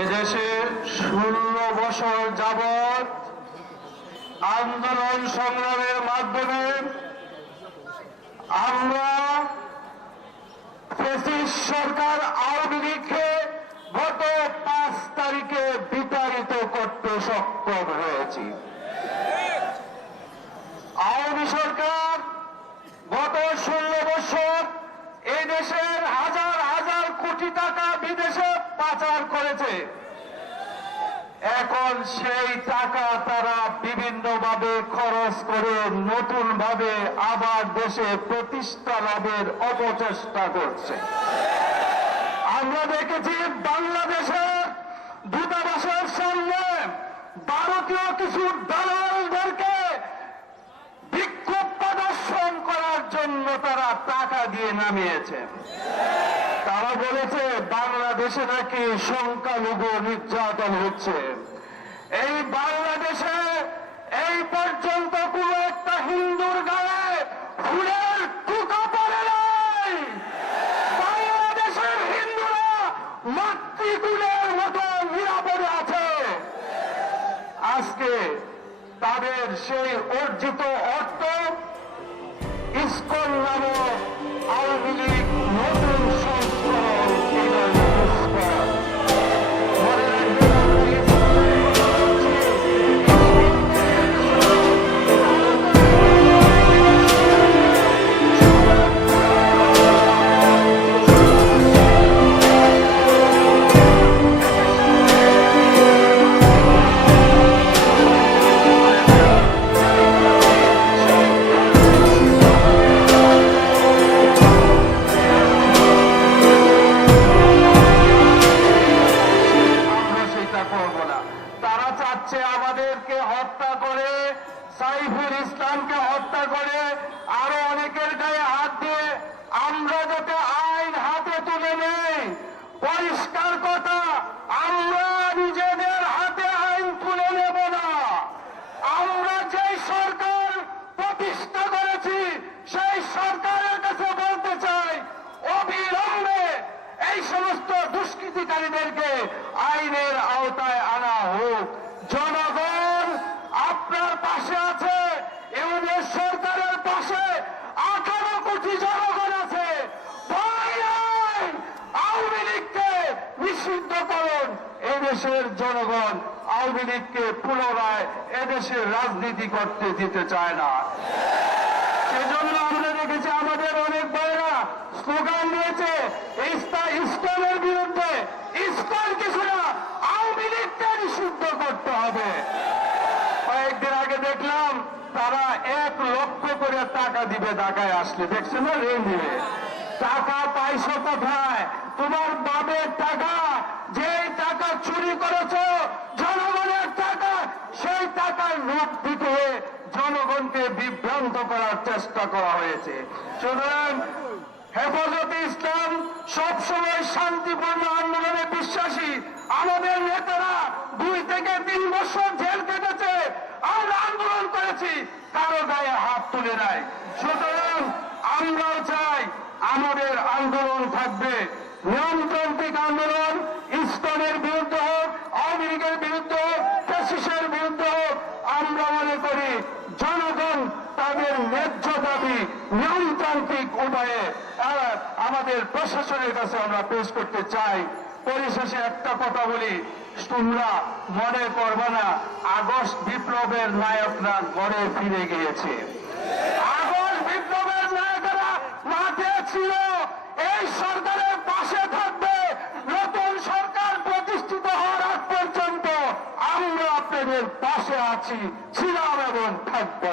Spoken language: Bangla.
এদেশে ষোলো বছর যাবৎ আন্দোলন সংগ্রামের মাধ্যমে আমরা সরকার আওয়ামী লীগকে গত পাঁচ তারিখে বিতাড়িত করতে সক্ষম হয়েছি। আওয়ামী সরকার গত ষোলো বছর এই দেশের হাজার হাজার কোটি টাকা বিদেশে পাচার করেছে। এখন সেই টাকা তারা বিভিন্নভাবে খরচ করে নতুন ভাবে আবার দেশে প্রতিষ্ঠা লাভের অপচেষ্টা করছে। আমরা দেখেছি বাংলাদেশের দূতাবাসের সামনে ভারতীয় কিছু দালালদেরকে বিক্ষোভ প্রদর্শন করার জন্য তারা টাকা দিয়ে নামিয়েছে। তারা বলেছে, বাংলাদেশে নাকি সংখ্যালঘু নির্যাতন হচ্ছে। এই বাংলাদেশে এই পর্যন্ত কোন একটা হিন্দুর গায়ে ফুলের টুকা পড়ে নাই। বাংলাদেশের হিন্দুরা মাতৃকুলের মতো নিরাপদে আছে। আজকে তাদের সেই অর্জিত অর্থ, ইস্কন সাইফুল ইসলামকে হত্যা করে আরও অনেকের গায়ে হাত দিয়ে আমরা যাতে আইন হাতে তুলে নেই, পরিষ্কার কথা, আমরা নিজেদের হাতে আইন তুলে নেব না। আমরা যে সরকার প্রতিষ্ঠা করেছি, সেই সরকারের কাছে বলতে চাই, অবিলম্বে এই সমস্ত দুষ্কৃতিকারীদেরকে আইনের আওতায় আনা হোক জনগণ আপনার পাশে আছে ইউনিয়ন সরকারের পাশে আঠারো কোটি জনগণ আছে। আওয়ামী লীগকে নিষিদ্ধ করুন এদেশের জনগণ আওয়ামী লীগকে পুনরায় এদেশের রাজনীতি করতে দিতে চায় না। সেজন্য আমরা দেখেছি আমাদের অনেক ভাইরা স্লোগান দিয়েছে ইসকনের বিরুদ্ধে ইসকন কিছু না আওয়ামী লীগকে নিষিদ্ধ করতে হবে। কয়েকদিন আগে দেখলাম তারা এক লক্ষ করে টাকা দিবে ঢাকায় আসলে। দেখছেন না? ঋণ দিবে টাকা পাইছো কোথায়? তোমার বাবের টাকা, যেই টাকা চুরি করেছ, জনগণের টাকা, সেই টাকার নোট দিতে জনগণকে বিভ্রান্ত করার চেষ্টা করা হয়েছে। সুতরাং হেফাজতে ইসলাম সবসময় শান্তিপূর্ণ আন্দোলনে বিশ্বাসী। আমাদের নেতারা দুই থেকে তিন বছর জেল কেটেছে আমরা আন্দোলন করেছি কারও গায়ে হাত তুলে নাই সুতরাং আমরাও চাই আমাদের আন্দোলন থাকবে। নিয়মতান্ত্রিক আন্দোলন ইসলামের বিরুদ্ধে হোক আওয়ামী বিরুদ্ধে হোক, ফ্যাসিসের বিরুদ্ধে হোক, আমরা মনে করি জনগণ তাদের ন্যায্য দাবি নিয়মতান্ত্রিক উপায়ে আমাদের প্রশাসনের কাছে আমরা পেশ করতে চাই। পরিশেষে একটা কথা বলি, তোমরা মনে করবে না, আগস্ট বিপ্লবের নায়করা ঘরে ফিরে গিয়েছে। আগস্ট বিপ্লবের নায়করা মাঠে ছিল সরকারের পাশে থাকবে নতুন সরকার প্রতিষ্ঠিত হওয়ার পর্যন্ত আমরা আপনাদের পাশে আছি, ছিলাম এবং থাকব।